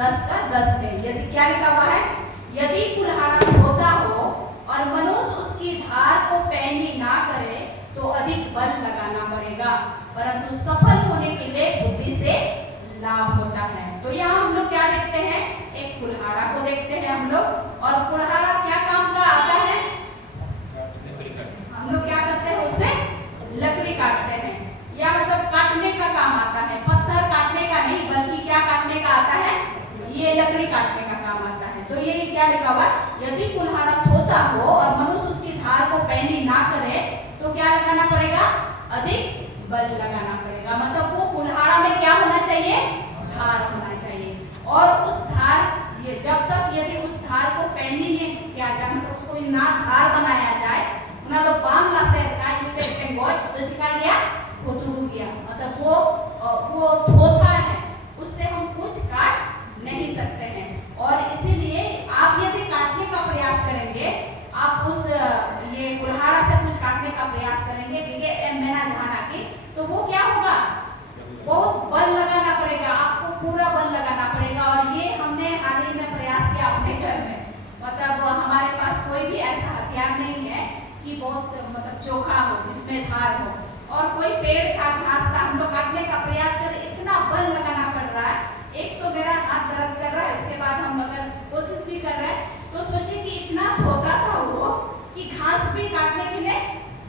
10 का 10 में। यदि क्या लिखा हुआ है, यदि कुल्हाड़ा धोता हो और मनुष्य उसकी धार को पैनी ना करे तो अधिक बल लगाना पड़ेगा, परंतु सफल होने के लिए बुद्धि से लाभ होता है। तो यहाँ हम लोग क्या देखते हैं, एक कुल्हाड़ा को देखते हैं हम लोग। और कुल्हाड़ा क्या काम का आता है, हम लोग क्या करते हैं, उससे लकड़ी काटते हैं, या मतलब काटने का काम आता है। पत्थर काटने का नहीं, बल्कि क्या काटने का आता है, ये लकड़ी काटने का काम आता है। तो ये क्या लिखा हुआ, यदि कुल्हाड़ा धोता हो और मनुष्य उसकी धार को पैनी ना करे तो क्या लगाना पड़ेगा, अधिक बल लगाना पड़ेगा। मतलब वो कुल्हाड़ा में क्या होना चाहिए, धार होना चाहिए। और उस धार, ये जब तक यदि उस धार को पैनी नहीं किया जाए, मतलब उसको ना धार बनाया जाए ना, तो बाम ला से काय पे पेंगोय तो चिका गया होतरू गया, मतलब वो धोता है, उससे हम कुछ काट नहीं सकते हैं। और इसीलिए आप यदि काटने का प्रयास करेंगे, आप उस ये कुल्हाड़ा से कुछ काटने का प्रयास करेंगे, ठीक है, मैंने जाना की, तो वो क्या होगा, बहुत बल लगाना पड़ेगा, आपको पूरा बल लगाना पड़ेगा। और ये हमने हाल ही में प्रयास किया अपने घर में। मतलब हमारे पास कोई भी ऐसा हथियार नहीं है कि बहुत मतलब चोखा हो, जिसमें धार हो, और कोई पेड़ था, घास था, हम लोग काटने का प्रयास करें, इतना बल लगाना पड़ रहा है। एक तो मेरा हाथ दर्द कर रहा है, उसके बाद हम अगर कोशिश भी कर रहे हैं तो सोचिए कि इतना धोखा था वो कि घास भी काटने के लिए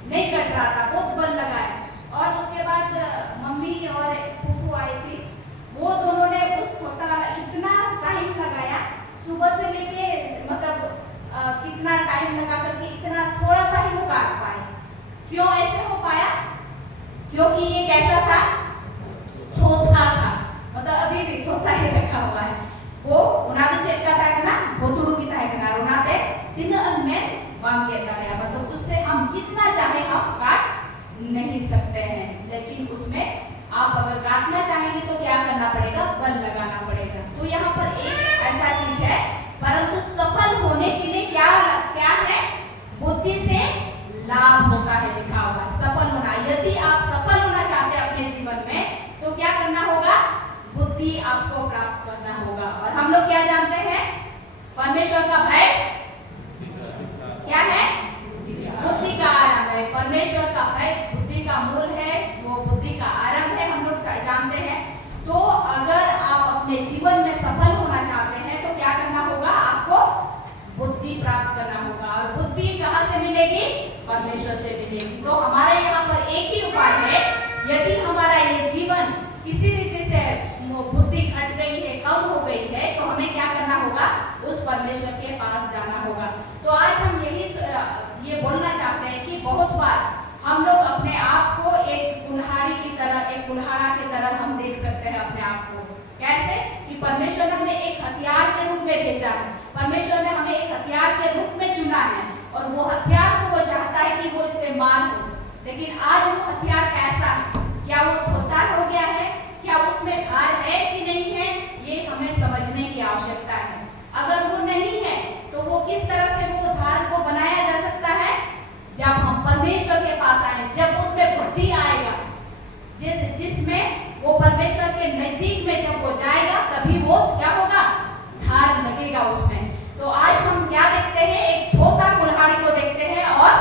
नहीं कट रहा था, बहुत बल लगा है। और उसके बाद मम्मी और फूफू आई थी, वो दोनों ने उस धोखा वाला इतना टाइम लगाया, सुबह से लेके मतलब कितना टाइम लगा करके इतना थोड़ा सा ही वो काट पाए। क्यों ऐसे हो पाया, क्योंकि ये कैसा था, थोथा था, मतलब अभी भी थोथा ही रखा हुआ है। वो उन्होंने चेक करता है ना, भोतुड़ू की ताहे करना उन्होंने तीन में वाम के ताया, मतलब उससे हम जितना चाहे हम काट नहीं सकते हैं। लेकिन उसमें आप अगर काटना चाहेंगे तो क्या करना पड़ेगा, बल लगाना पड़ेगा। तो यहाँ पर एक ऐसा चीज है, परंतु सफल होने के लिए क्या क्या है, बुद्धि से लाभ होता है, लिखा हुआ है सफल होना। यदि आप सफल होना चाहते हैं अपने जीवन में तो क्या करना होगा, बुद्धि आपको प्राप्त करना होगा। और हम लोग क्या जानते हैं, परमेश्वर का भय क्या है, बुद्धि का आरंभ है। परमेश्वर का भय बुद्धि का मूल है, वो बुद्धि का आरंभ है, हम लोग जानते हैं। तो अगर आप अपने जीवन में सफल होना चाहते हैं तो क्या करना होगा, आपको बुद्धि प्राप्त करना होगा। और बुद्धि कहाँ से मिलेगी, परमेश्वर से मिलेगी। तो हमारे यहाँ पर एक ही उपाय है, यदि हमारा ये जीवन किसी रीति से बुद्धि घट गई है, कम हो गई है, तो हमें क्या करना होगा, उस परमेश्वर के पास जाना होगा। तो आज हम यही ये बोलना चाहते हैं कि बहुत बार हम लोग अपने आप को एक कुल्हाड़ी की तरह, एक कुल्हाड़ा की तरह हम देख सकते हैं अपने आप को। कैसे कि परमेश्वर ने हमें एक हथियार के रूप में भेजा है, परमेश्वर ने हमें एक हथियार के रूप में चुना है, और वो हथियार को वो चाहता है कि वो इस्तेमाल हो। लेकिन आज वो हथियार कैसा है, क्या वो धोता हो गया है, क्या उसमें धार है कि नहीं है, ये हमें समझने की आवश्यकता है। अगर वो नहीं है तो वो किस तरह से वो धार को बनाया जा सकता है, जब हम परमेश्वर के पास आए, जब उसमें बुद्धि आएगा, जिसमें वो परमेश्वर के नजदीक में जब वो जाएगा, तभी वो क्या होगा, धार लगेगा उसमें। तो आज हम क्या देखते हैं, एक धोता कुल्हाड़ी को देखते हैं, और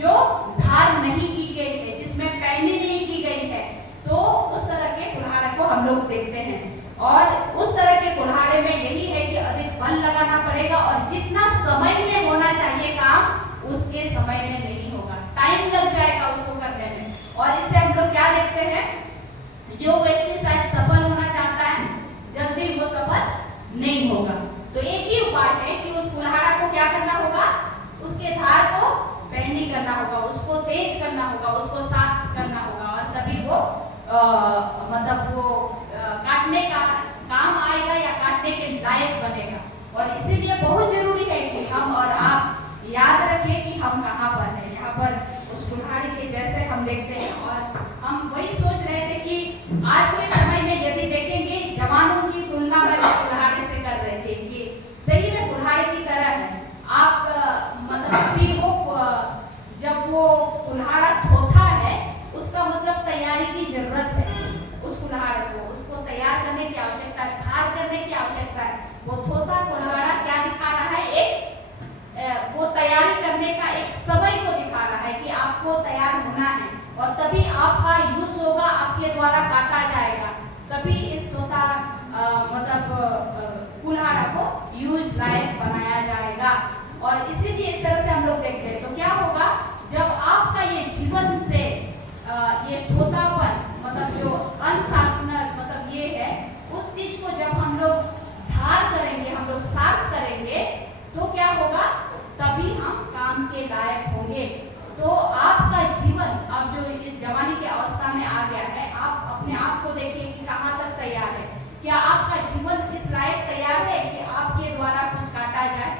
जो धार नहीं की गई है, जिसमें पैनी नहीं की गई है, तो उस तरह के कुल्हाड़े को हम लोग देखते हैं। और उस तरह के कुल्हाड़े में यही है कि अधिक बल लगाना पड़ेगा, और जितना समय में होना चाहिए काम, उसके समय में नहीं होगा, टाइम लग जाएगा उसको करने में। और इससे हम लोग क्या देखते हैं, जो व्यक्ति शायद सफल होना चाहता है, जल्दी वो सफल नहीं होगा। तो एक ही उपाय है कि उस कुल्हाड़ा को क्या करना होगा, उसके धार को पैनी करना होगा, उसको तेज करना होगा, उसको साफ करना होगा, और तभी वो मतलब वो काटने का काम आएगा या काटने के लायक बनेगा। और इसीलिए बहुत जरूरी है कि हम और आप याद रखें कि हम कहाँ पर हैं। यहाँ पर उस कुल्हाड़ी के जैसे हम देखते हैं, और हम वही सोच रहे थे कि आज के समय में यदि देखेंगे, जवानों की तुलना में कुल्हाड़ी से कर रहे थे कि सही में कुल्हाड़ी की तरह है। आप मतलब भी वो जब वो कुल्हाड़ा धोता है, उसका मतलब तैयारी की जरूरत है। उस कुल्हाड़े को, उसको तैयार करने की आवश्यकता है, धार करने की आवश्यकता है। वो थोथा कुल्हाड़ा क्या दिखा रहा है? एक वो तैयारी करने का एक समय को दिखा रहा है कि आपको तैयार होना है और तभी आपका यूज होगा, आपके द्वारा काटा जाएगा, तभी इस थोथा कुल्हाड़ा को यूज लायक बनाया जाएगा। और इसीलिए इस तरह से हम लोग देखते हैं तो क्या होगा, जब आपका ये जीवन से ये थोथापन जो अनशार्पनर ये है, उस चीज को जब हम लोग धार करेंगे, हम लोग साफ करेंगे, तो क्या होगा, तभी हम काम के लायक होंगे। तो आपका जीवन अब जो इस जवानी की अवस्था में आ गया है, आप अपने आप को देखिए कि कहाँ तक तैयार है। क्या आपका जीवन इस लायक तैयार है कि आपके द्वारा कुछ काटा जाए,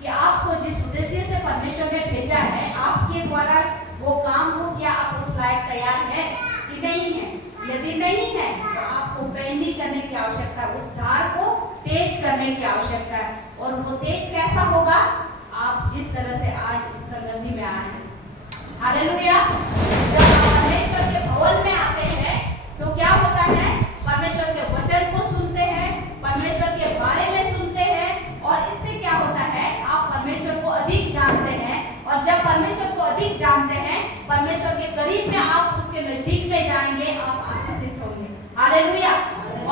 कि आपको जिस उद्देश्य से परमेश्वर ने भेजा है आपके द्वारा वो काम हो, क्या आप उस लायक तैयार हैं कि नहीं है? यदि नहीं है तो आपको पैनी करने की आवश्यकता है, उस धार को तेज करने की आवश्यकता है। और वो तेज कैसा होगा? आप जिस तरह से आज इस संगति में आए हैं, हालेलुया। जब आप परमेश्वर के भवन में आते हैं तो क्या होता है, परमेश्वर के वचन को सुनते हैं, परमेश्वर के बारे में सुनते हैं, और इससे क्या होता है, आप परमेश्वर को अधिक जानते हैं। और जब परमेश्वर को अधिक जानते हैं, परमेश्वर के करीब में आप उसके नजदीक में जाएंगे, आप आशीषित होंगे, हालेलुया।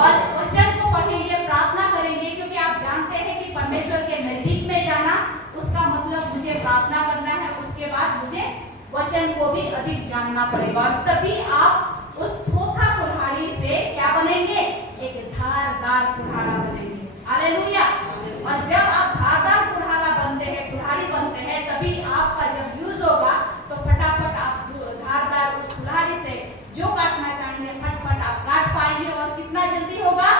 और वचन को पढ़ेंगे, प्रार्थना करेंगे, क्योंकि आप जानते हैं कि परमेश्वर के नजदीक में जाना उसका मतलब मुझे प्रार्थना करना है, उसके बाद मुझे वचन को भी अधिक जानना पड़ेगा, और तभी आप उस थोथा कुल्हाड़ी से क्या बनेंगे, एक धारदार कुल्हाड़ा बनेंगे, हालेलुया। और जब आप धारदार कुल्हाड़ा बनते हैं, कुल्हाड़ी बनते हैं, तभी आपका जब यूज होगा तो फटाफट आप धारदार उस कुल्हाड़ी से जो काटना चाहेंगे फटफट आप काट पाएंगे। और कितना जल्दी होगा?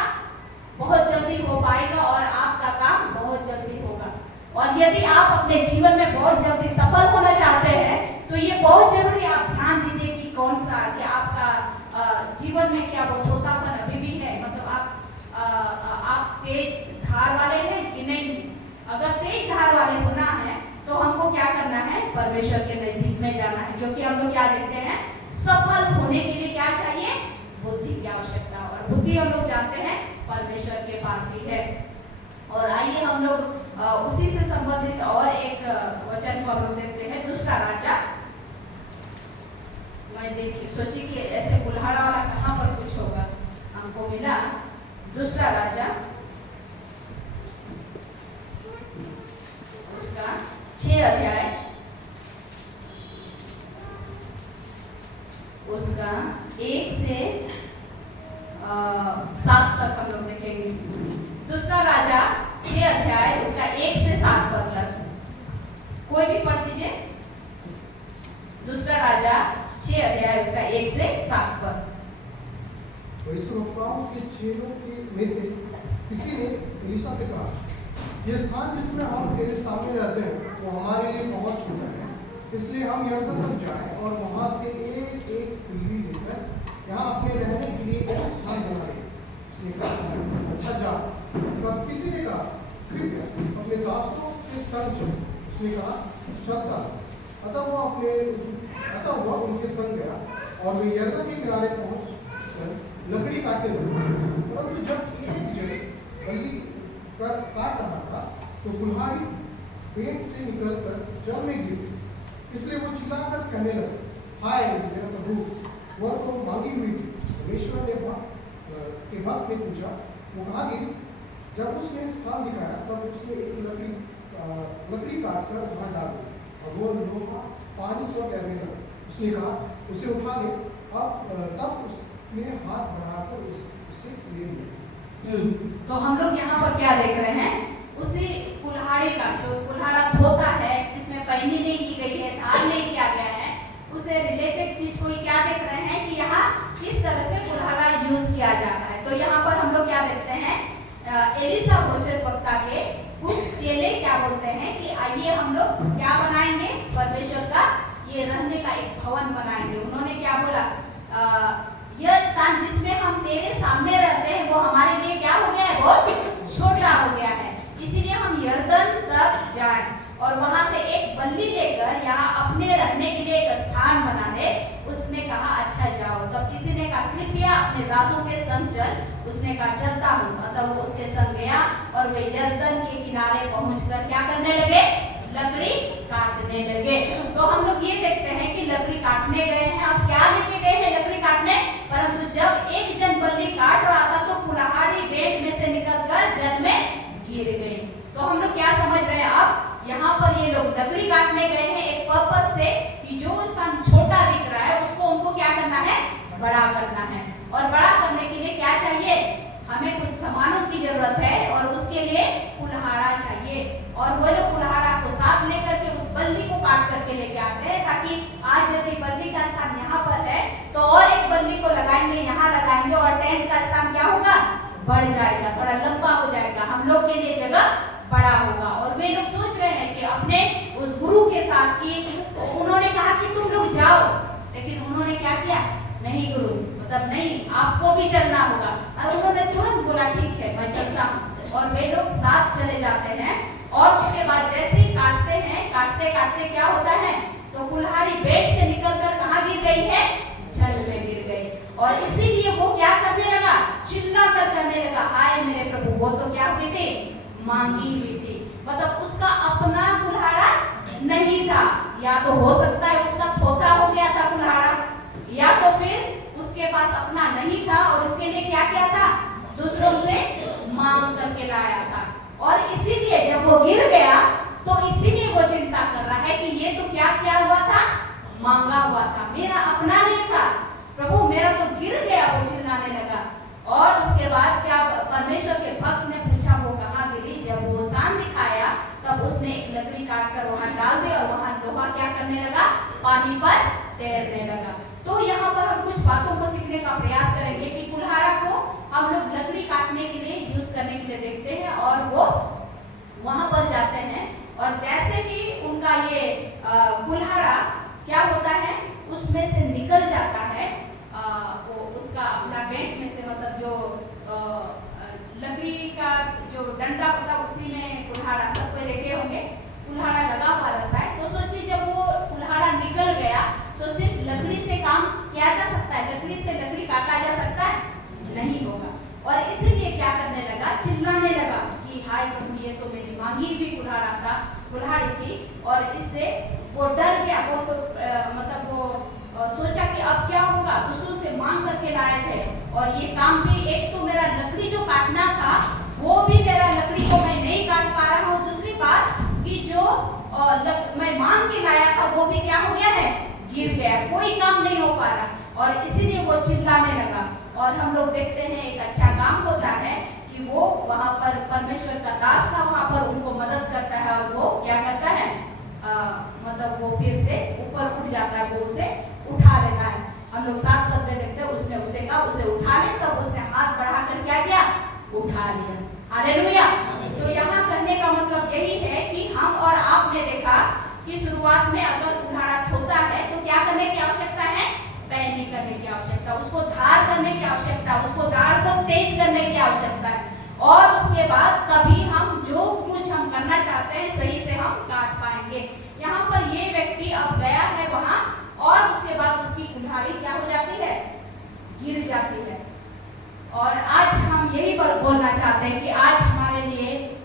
बहुत जल्दी हो पाएगा, और आपका काम बहुत जल्दी होगा। और यदि आप अपने जीवन में बहुत जल्दी सफल होना चाहते हैं तो ये बहुत जरूरी, आप ध्यान दीजिए कि कौन सा, कि आपका जीवन में क्या वो थोथापन अभी भी है, मतलब आप तेज धार वाले हैं कि नहीं। अगर तेज धार वाले होना है तो हमको क्या करना है, परमेश्वर के नजदीक में जाना है, क्योंकि हम लोग क्या देखते हैं, सफल होने के लिए क्या चाहिए, बुद्धि की आवश्यकता, और बुद्धि हम लोग जानते हैं परमेश्वर के पास ही है। और आइए हम लोग उसी से संबंधित और एक वचन को हम लोग देखते हैं, दूसरा राजा। मैं सोची कि ऐसे कुल्हाड़ा वाला कहाँ पर कुछ होगा, हमको मिला दूसरा राजा उसका 6 अध्याय उसका 1 से 7 तक हम लोग देखेंगे। दूसरा राजा 6 अध्याय उसका 1 से 7 पद तक, कोई भी पढ़ दीजिए। दूसरा राजा 6 अध्याय उसका 1 से 7 पद। भविष्यवक्ताओं के चेलों के में से किसी ने एलीशा से कहा, यह स्थान जिसमें हम तेरे सामने रहते हैं वो हमारे लिए बहुत छोटा है, इसलिए हम यरदन तक जाएं और वहां से एक एक कुल्ली लेकर यहाँ अपने रहने के लिए एक स्थान बनाए। उसने कहा, अच्छा जा। तब किसी ने कहा, कृपया अपने दासों के संग चलो। उसने कहा, चलता। अतः वह उनके संग गया और वे यरदन के किनारे पहुंच लकड़ी काटने लगे। परंतु जब एक जन बल्ली काट रहा था तो कुल्हाड़ी पेट से निकलकर जल में गिर गई, इसलिए वो चिल्लाकर कहने लगा, हाय मेरा प्रभु, वह तो मांगी हुई थी। परमेश्वर ने के भक्त ने पूछा, वो कहाँ गिरी? जब उसने स्थान दिखाया तब उसने एक लकड़ी काटकर वहां डाल दी और वो लोहा पानी पर तैरने लगा। उसने कहा, उसे उठा ले। तब उसने हाथ बढ़ाकर उसे ले लिया। तो हम लोग यहाँ पर क्या देख रहे हैं, उसी कुल्हाड़ी का, जो कुल्हाड़ा थोथा है जिसमें पैनी नहीं की गई है, धार नहीं किया गया है, उसे रिलेटेड चीज को क्या देख रहे हैं कि यहाँ किस तरह से कुल्हाड़ा यूज किया जाता है। तो यहाँ पर हम लोग क्या देखते हैं, एलीशा भविष्यद्वक्ता के कुछ चेले क्या बोलते हैं कि आइए हम लोग क्या बनाएंगे, परमेश्वर का ये रहने का एक भवन बनाएंगे। उन्होंने क्या बोला, यह स्थान जिसमें हम तेरे सामने रहते हैं वो हमारे लिए क्या हो गया है, बहुत छोटा हो गया है, इसीलिए हम यरदन तक जाएं और वहां से एक बल्ली लेकर यहाँ अपने रहने के लिए एक स्थान बना ले। उसने कहा, अच्छा जाओ। तब किसी ने कहा, कृपया अपने दासों के संग चल। उसने कहा, चलता हूँ। मतलब वो उसके संग गया और वे यरदन के किनारे पहुंचकर क्या करने लगे? लकड़ी काटने लगे। तो हम लोग ये देखते हैं कि लकड़ी काटने गए हैं। अब क्या लेके गए हैं लकड़ी काटने? परंतु जब एक जन बल्ली काट रहा था तो कुल्हाड़ी बेंट में से निकलकर जल में गिर गई। तो हम लोग क्या समझ रहे हैं? अब यहाँ पर ये लोग लकड़ी काटने गए हैं एक पर्पस से कि जो स्थान छोटा दिख रहा है उसको उनको क्या करना है? बड़ा करना है। और बड़ा करने के लिए क्या चाहिए? हमें कुछ सामानों की जरूरत है और उसके लिए कुल्हाड़ा चाहिए। और वो लोग कुल्हाड़ा को साथ लेकर के उस बल्ली को काट करके लेके आते हैं, ताकि आज यदि बल्ली का स्थान यहाँ पर है तो और एक बल्ली को लगाएंगे, यहाँ लगाएंगे और टेंट का स्थान क्या होगा? बढ़ जाएगा, थोड़ा लंबा हो जाएगा, हम लोग के लिए जगह बड़ा होगा। और वे लोग सोच रहे हैं कि अपने उस गुरु के साथ कि उन्होंने कहा कि तुम लोग जाओ, लेकिन उन्होंने क्या किया? नहीं गुरु, मतलब नहीं, आपको भी चलना होगा। और उन्होंने तुरंत बोला ठीक है मैं चलता हूँ। और वे लोग साथ चले जाते हैं। और उसके बाद जैसे ही काटते हैं, काटते काटते क्या होता है? तो कुल्हाड़ी बेंट से निकलकर कहाँ गिर गई है? जल में गिर गई। और इसीलिए वो क्या करने लगा? चिल्ला कर करने लगा, हाय मेरे प्रभु, वो तो क्या हुई थी? मांगी हुई थी। मतलब उसका अपना कुल्हाड़ा नहीं था, या तो हो सकता है उसका थोथा हो गया था कुल्हाड़ा, या तो फिर उसके पास अपना नहीं था और उसके लिए क्या किया था? दूसरों से मांग करके लाया था। और इसीलिए जब वो गिर गया तो इसीलिए वो चिंता कर रहा है कि ये तो क्या किया हुआ था? मांगा हुआ था, मेरा अपना नहीं था, प्रभु मेरा तो गिर गया। वो चिल्लाने लगा। और उसके बाद क्या परमेश्वर के भक्त ने पूछा वो कहाँ गिरी? जब वो स्थान दिखाया तब उसने एक लकड़ी काट कर वहां डाल दी और वहां लोहा क्या करने लगा? पानी पर तैरने लगा। तो यहाँ पर हम कुछ बातों को सीखने का प्रयास करेंगे कि कुल्हाड़ा को हम लोग लकड़ी काटने के लिए यूज करने के लिए देखते हैं और वो वहां पर जाते हैं। और जैसे कि उनका ये कुल्हाड़ा क्या होता है? उसमें से निकल जाता है, वो उसका अपना बेंट में से, मतलब जो लकड़ी का जो डंडा होता है उसी में कुल्हाड़ा, सब कोई देखे होंगे, कुल्हाड़ा लगा हुआ रहता है। तो सोचिए जब वो कुल्हाड़ा निकल गया तो सिर्फ लकड़ी से काम किया जा सकता है? लकड़ी से लकड़ी काटा जा सकता है? नहीं होगा। और इसीलिए क्या करने लगा? चिल्लाने लगा कि हाय प्रभु, ये तो मेरी मांगी हुई कुल्हाड़ा था, कुल्हाड़ी थी। और इससे वो डर गया। वो तो मतलब वो सोचा कि अब क्या होगा? दूसरों से मांग करके लाए थे और ये काम भी, एक तो मेरा लकड़ी जो काटना था वो भी मेरा लकड़ी को मैं नहीं काट पा रहा हूँ, दूसरी बात कि जो मैं मांग के लाया था वो भी क्या हो गया है? गिर गया, कोई काम नहीं हो पा रहा। और इसीलिए वो चिल्लाने लगा। और हम लोग देखते हैं एक अच्छा काम होता है कि वो वहां पर परमेश्वर का दास था, वहां पर उनको मदद करता है और वो क्या करता है? मतलब वो फिर से ऊपर उठ जाता है, वो उसे उठा लेता है। हम लोग 7 पद में देखते हैं, उसने उसे कहा उसे उठा ले, तब उसने हाथ बढ़ाकर क्या किया? उठा लिया। हालेलुया। तो यहाँ करने का मतलब यही है कि हम और आपने देखा कि शुरुआत में अगर कुल्हाड़ा होता है तो क्या करने की आवश्यकता है? पैनी करने की आवश्यकता, उसको धार करने की आवश्यकता, उसको धार को तेज करने की आवश्यकता है। और उसके बाद तभी हम जो कुछ हम करना चाहते हैं सही से हम काट पाएंगे। यहाँ पर ये व्यक्ति अब गया है वहां और उसके बाद उसकी कुल्हाड़ी क्या हो जाती है? गिर जाती है। और आज हम यही बोलना चाहते हैं कि आज हमारे लिए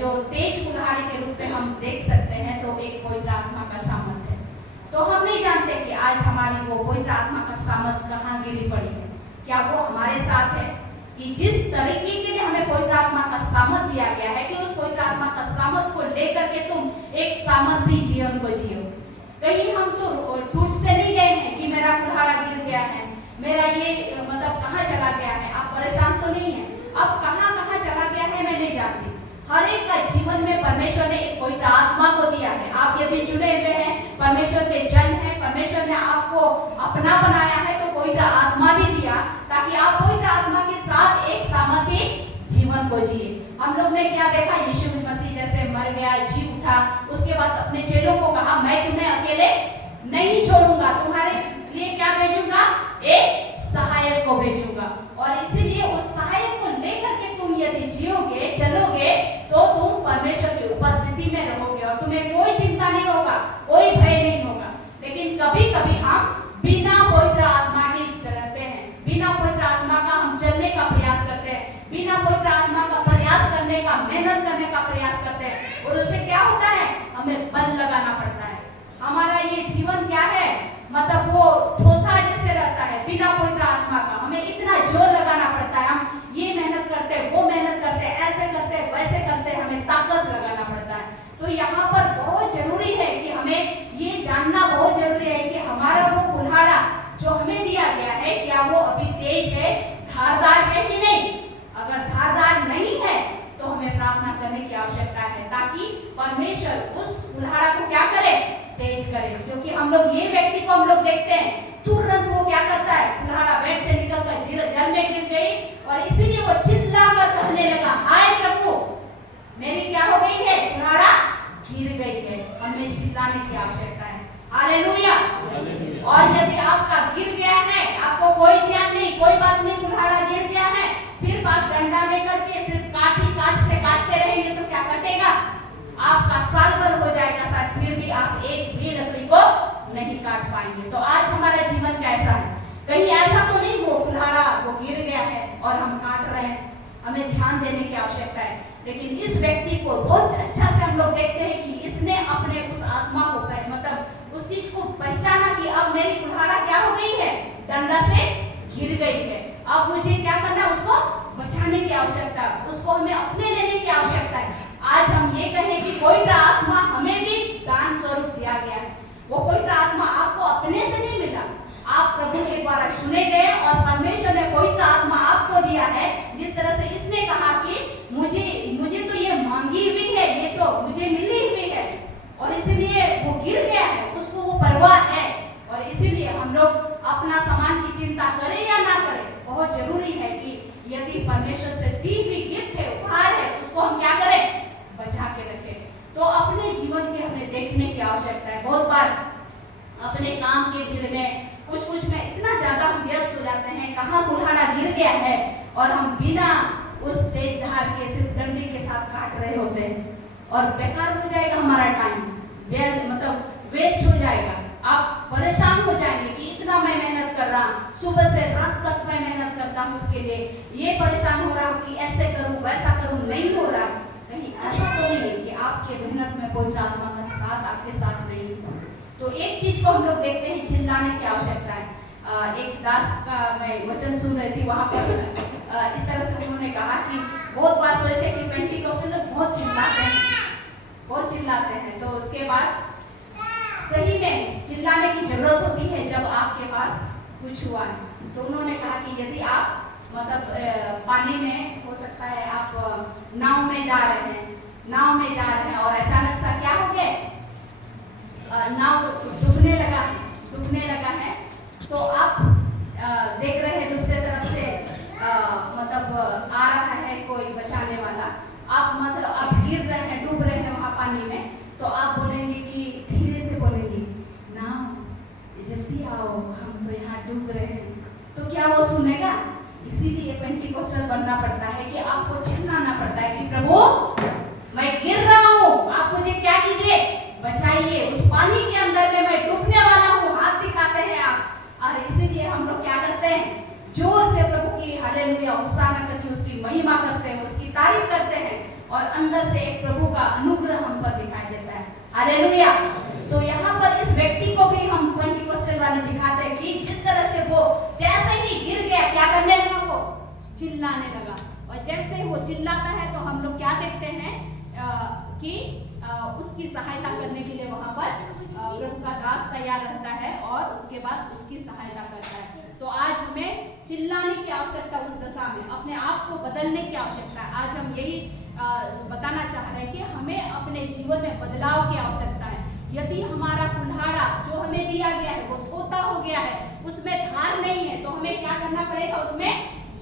जो तेज कुल्हाड़ी के रूप में हम देख सकते हैं तो एक पवित्र आत्मा का सामर्थ है। तो हम नहीं जानते कि आज हमारी वो पवित्र आत्मा का सामर्थ कहाँ गिरी पड़ी है। क्या वो हमारे साथ है? कि जिस तरीके के लिए हमें पवित्र आत्मा का सामर्थ दिया गया है कि उस पवित्र आत्मा का सामर्थ को लेकर के तुम एक सामर्थी जीवन को जियो। कहीं हम तो टूट से नहीं गए हैं कि मेरा कुल्हाड़ा गिर गया है, मेरा ये मतलब कहाँ चला गया है। आप परेशान तो नहीं है? अब कहाँ कहाँ चला गया है मैं नहीं जानती। हर एक का जीवन में परमेश्वर ने एक पवित्र आत्मा को दिया है। आप यदि जुड़े हुए हैं, परमेश्वर के जन हैं, परमेश्वर ने आपको अपना बनाया है तो पवित्र आत्मा भी दिया ताकि आप पवित्र आत्मा के साथ एक सामर्थी जीवन को जिए। हम लोग ने क्या देखा? यीशु मसीह जैसे मर गया, जी उठा, उसके बाद अपने चेलों को कहा मैं तुम्हें अकेले नहीं छोड़ूंगा, तुम्हारे लिए क्या भेजूंगा? एक सहायक को भेजूंगा। और इसीलिए उस सहायक को लेकर के तुम यदि जियोगे, चलोगे तो तुम परमेश्वर की उपस्थिति में रहोगे और तुम्हें कोई चिंता नहीं होगा, कोई भय नहीं होगा। लेकिन कभी कभी हम बिना पवित्र आत्मा ही रहते हैं, बिना पवित्र आत्मा का हम चलने का प्रयास करते हैं, बिना पवित्र आत्मा का प्रयास करने करने का, मेहनत करने का प्रयास करते हैं और उससे क्या होता है, हमें बल लगाना पड़ता है। हमारा ये जीवन क्या है, मतलब वो थोथा जैसे रहता है बिना पवित्र आत्मा का। हमें इतना जोर लगाना पड़ता है, हम ये मेहनत करते हैं, वो मेहनत करते हैं, ऐसे करते हैं, वैसे करते हैं, हमें ताकत लगाना पड़ता है। तो यहाँ पर बहुत जरूरी है कि हमें ये जानना बहुत जरूरी है कि हमारा वो कुल्हाड़ा जो हमें दिया गया है, क्या वो अभी तेज है, धारदार है कि नहीं। अगर धारदार नहीं है तो हमें प्रार्थना करने की आवश्यकता है ताकि परमेश्वर उस कुल्हाड़ा को क्या करे, तेज करे। क्योंकि हम लोग ये व्यक्ति को हम लोग देखते हैं, तुरंत वो क्या करता है, कुल्हाड़ा बेड से निकलकर जल में गिर गई और इसीलिए वो चिल्लाकर कहने लगा, हाय प्रभु मेरी क्या हो गई है, कुल्हाड़ा गिर गई है। हमें चिल्लाने की आवश्यकता है। हालेलुया। और यदि आपका गिर गया है, आपको कोई ध्यान नहीं, कोई बात नहीं, कुल्हाड़ा गिर गया है, सिर्फ आप डंडा लेकर के सिर्फ काट से काटते रहेंगे तो क्या कटेगा, आपका साल भर हो जाएगा साथ, फिर भी आप एक भी लकड़ी को नहीं काट पाएंगे। तो आज हमारा जीवन कैसा है, कहीं ऐसा तो नहीं वो कुल्हाड़ा वो गिर गया है और हम काट रहे हैं, हमें ध्यान देने की आवश्यकता है। लेकिन इस व्यक्ति को बहुत अच्छा से हम लोग देखते हैं कि इसने अपने उस आत्मा को मतलब उस चीज को पहचाना कि अब मेरी कुल्हाड़ा क्या हो गई है, डंडा से गिर गई है, अब मुझे क्या करना है, उसको बचाने की आवश्यकता है, उसको हमें अपने लेने की आवश्यकता है। आज हम ये कहें कि पवित्र आत्मा हमें भी दान स्वरूप दिया गया है। वो पवित्र आत्मा आपको अपने से नहीं मिला, आप प्रभु के द्वारा चुने गए और परमेश्वर ने पवित्र आत्मा आपको दिया है। जिस तरह से इसने कहा कि मुझे तो ये मांगी हुई है, ये तो मुझे मिली हुई है और इसीलिए वो गिर गया है, उसको वो परवाह है। और इसीलिए हम लोग अपना सामान की चिंता करें या ना करें, बहुत जरूरी है कि यदि परमेश्वर से दी हुई गिफ्ट है, उपहार है, उसको हम क्या करें, बचा के रखें। तो अपने जीवन के हमें देखने की आवश्यकता है। बहुत बार अपने काम के भीड़ में कुछ में इतना ज्यादा हम व्यस्त हो जाते हैं, कहाँ कुल्हाड़ा गिर गया है और हम बिना उस तेज धार के सिर्फ डंडी के साथ काट रहे होते हैं और बेकार हो जाएगा हमारा टाइम, मतलब वेस्ट हो जाएगा। आप परेशान हो जाएंगे कि इतना मैं मेहनत कर रहा हूँ, सुबह से रात तक मैं मेहनत करता हूँ उसके लिए, ये परेशान हो रहा हूँ कि ऐसे करूँ वैसा करूँ, नहीं हो रहा। कहीं ऐसा तो नहीं है कि आपके मेहनत में पवित्र आत्मा का साथ आपके साथ नहीं है। तो एक चीज को हम लोग देखते हैं, चिल्लाने की आवश्यकता है। एक दास का मैं वचन सुन रही थी, वहां पर इस तरह से उन्होंने कहा कि बहुत बार सोचते हैं कि पेंटिकॉस्टल लोग बहुत चिल्लाते हैं, तो उसके बाद सही में चिल्लाने की जरूरत होती है जब आपके पास कुछ हुआ है। तो उन्होंने कहा कि यदि आप मतलब पानी में हो सकता है आप नाव में जा रहे हैं और अचानक सा क्या हो गया, नाव डूबने लगा है, तो आप देख रहे हैं दूसरे तरफ से मतलब आ रहा है कोई बचाने वाला, आप मतलब आप गिर रहे हैं, डूब रहे हैं वहाँ पानी में, तो आप बोलेंगे कि धीरे से बोलेंगे, नाव जल्दी आओ हम तो यहाँ डूब रहे हैं, तो क्या वो सुनेगा? इसीलिए पेंटिकोस्टल बनना पड़ता है कि आपको चिल्लाना पड़ता है कि प्रभु मैं गिर रहा हूँ, आप मुझे क्या कीजिए, बचाइए, उस पानी के अंदर में मैं डूबने वाला हूँ, हाथ दिखाते हैं आप। और इसीलिए हम लोग क्या करते हैं, जोर से प्रभु की हालेलुया उस्साना करके उसकी महिमा करते हैं, उसकी तारीफ करते हैं और अंदर से एक प्रभु का अनुग्रह हम पर दिखाई देता है। हालेलुया। तो यहाँ पर इस व्यक्ति को भी हम पेंटिकोस्टल वाले दिखाते हैं कि जिस तरह से वो जैसे ही गिर गया, क्या करने लगा, वो चिल्लाने लगा। और जैसे वो चिल्लाता है तो हम लोग क्या देखते हैं कि उसकी सहायता करने के लिए वहां पर प्रभु का दास तैयार रहता है और उसके बाद उसकी सहायता करता है। तो आज हमें चिल्लाने की आवश्यकता, उस दशा में अपने आप को बदलने की आवश्यकता है। आज हम यही बताना चाह रहे हैं कि हमें अपने जीवन में बदलाव की आवश्यकता है। यदि हमारा कुल्हाड़ा जो हमें दिया गया है वो छोटा हो गया है, उसमें धार नहीं है, तो हमें क्या करना पड़ेगा, उसमें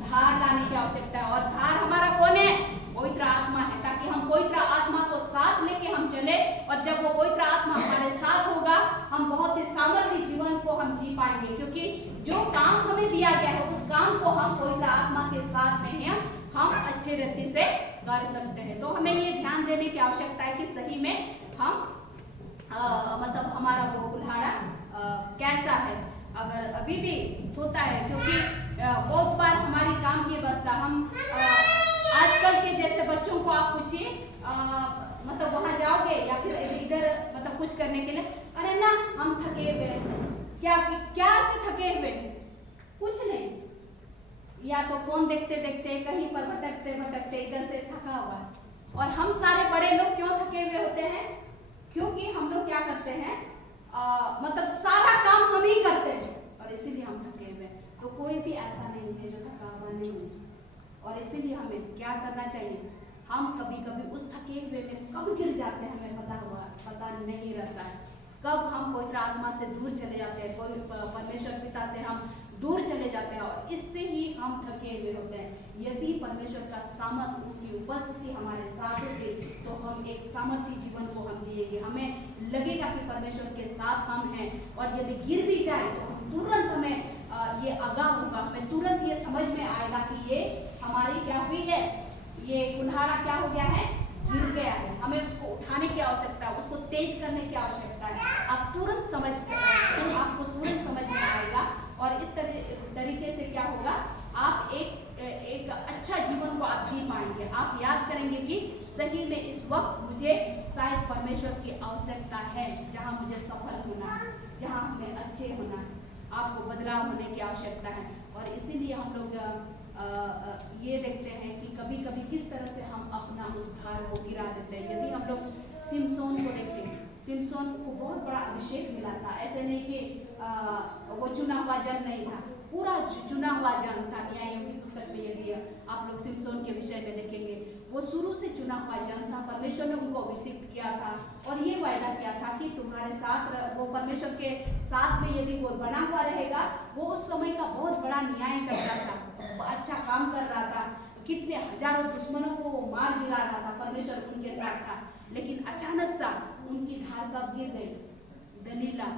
धार लाने की आवश्यकता है। और धार हमारा कौन है, पवित्र आत्मा है, ताकि हम पवित्र आत्मा को साथ लेके हम चले और जब वो पवित्र आत्मा हमारे साथ होगा हम बहुत ही सामर्थ्य जीवन को हम जी पाएंगे, क्योंकि जो काम हमें दिया गया है उस काम को हम पवित्र आत्मा के साथ में हम अच्छे रीति से कर सकते हैं। तो हमें ये ध्यान देने की आवश्यकता है कि सही में हम मतलब हमारा वो कुल्हाड़ा कैसा है, अगर अभी भी होता है, क्योंकि बहुत बार हमारी काम की अवस्था हम आजकल के जैसे बच्चों को आप पूछिए, मतलब वहां जाओगे या फिर इधर मतलब कुछ करने के लिए, अरे ना हम थके हुए हैं, क्या से थके हुए, कुछ नहीं, या तो फोन देखते देखते कहीं पर भटकते भटकते इधर से थका हुआ है। और हम सारे बड़े लोग क्यों थके हुए होते हैं? क्योंकि हम लोग क्या करते हैं, मतलब सारा काम हम ही करते हैं और इसीलिए हम थके हुए हैं। तो कोई भी ऐसा नहीं है जो थका हुआ नहीं है। और इसीलिए हमें क्या करना चाहिए, हम कभी कभी उस थके हुए में कब गिर जाते हैं हमें पता नहीं रहता है। कब हम पवित्र आत्मा से दूर चले जाते हैं, कोई परमेश्वर पिता से हम दूर चले जाते हैं और इससे ही हम थके हुए होते हैं। यदि परमेश्वर का सामर्थ, उसकी उपस्थिति हमारे साथ होगी तो हम एक सामर्थी जीवन को हम जिएंगे। हमें लगेगा कि परमेश्वर के साथ हम हैं। और यदि गिर भी जाए तो हम तुरंत हमें ये आगाह होगा, हमें तुरंत ये समझ में आएगा कि ये हमारी क्या हुई है, ये कुल्हाड़ा क्या हो गया है, गिर गया है। हमें उसको उठाने की आवश्यकता है, उसको तेज करने की आवश्यकता है। आपको तुरंत समझ में आएगा और इस तरीके से क्या होगा, आप एक अच्छा जीवन को आप जी पाएंगे। आप याद करेंगे कि सही में इस वक्त मुझे शायद परमेश्वर की आवश्यकता है, जहाँ मुझे सफल होना है, जहाँ हमें अच्छे होना है, आपको बदलाव होने की आवश्यकता है। और इसीलिए हम लोग ये देखते हैं कि कभी कभी किस तरह से हम अपना उद्धार को गिरा देते हैं। यदि हम लोग सिमसोन को देखें, सिमसोन को बहुत बड़ा अभिषेक मिला था। ऐसे नहीं कि वो चुना हुआ जन नहीं था, पूरा चुना हुआ जन था। न्यायों की पुस्तक में यदि आप लोग सिमसोन के विषय में देखेंगे, वो शुरू से चुना हुआ जन था। परमेश्वर ने उनको अभिषेक किया था और ये वायदा किया था कि तुम्हारे साथ, वो परमेश्वर के साथ में यदि वो बना हुआ रहेगा, वो उस समय का बहुत बड़ा न्याय करता था, अच्छा काम कर रहा था, कितने हजारों दुश्मनों को वो मार गिरा रहा था, परमेश्वर उनके साथ था। लेकिन अचानक सा उनकी धार कब गिर गई, दलीला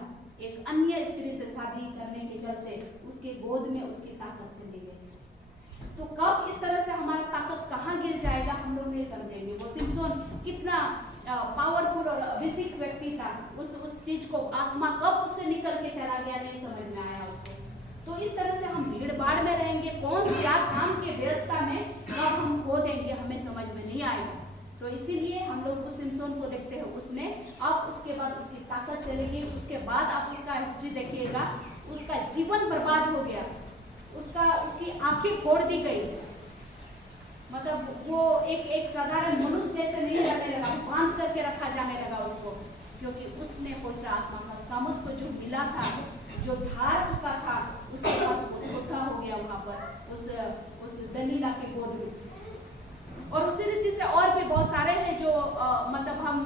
एक अन्य स्त्री से शादी करने के चलते उसके गोद में उसकी ताकत चली गई। तो कब इस तरह से हमारा ताकत कहाँ गिर जाएगा हम लोग नहीं समझेंगे। वो सिमसोन कितना पावरफुल और अभिषेक व्यक्ति था, उस चीज को आत्मा कब उससे निकल के चला गया नहीं समझ में आया उसको। तो इस तरह से हम भीड़ भाड़ में रहेंगे, कौन क्या काम के व्यस्तता में कब हम खो देंगे हमें समझ में नहीं आएगा। तो इसीलिए हम लोग उस सिमसोन को देखते हैं, उसने अब उसके बाद उसकी ताकत चलेगी, उसके बाद आप उसका हिस्ट्री देखिएगा, उसका जीवन बर्बाद हो गया, उसकी आंखें फोड़ दी गई। मतलब वो एक साधारण मनुष्य जैसे नहीं रहने लगा, बांध करके रखा जाने लगा उसको, क्योंकि उसने पवित्र आत्मा का सामर्थ को जो मिला था, जो धार उसका था, उसके पास वो धोखा हो गया वहां पर उस दलीला के गोद में। और उसी रीति से और भी बहुत सारे हैं जो मतलब हम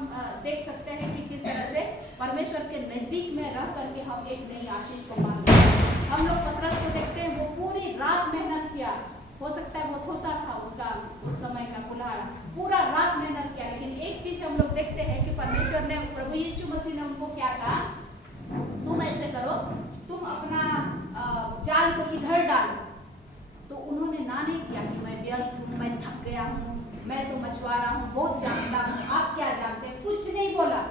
देख सकते हैं कि किस तरह से परमेश्वर के नजदीक में रह करके हम एक नई आशीष को पा सकते हैं। हम लोग पतरस को देखते हैं, वो पूरी रात मेहनत किया, हो सकता है वो थोथा था उसका उस समय का कुल्हाड़ा, पूरा रात मेहनत किया। लेकिन एक चीज हम लोग देखते हैं कि परमेश्वर ने, प्रभु यीशु मसीह ने उनको क्या कहा, तुम ऐसे करो, तुम अपना जाल को इधर डालो। तो उन्होंने ना नहीं किया कि मैं व्यस्त हूँ, मैं थक गया हूँ, मैं तो मछुआरा हूँ, बहुत जानता हूँ, आप क्या जानते हैं, कुछ नहीं बोला।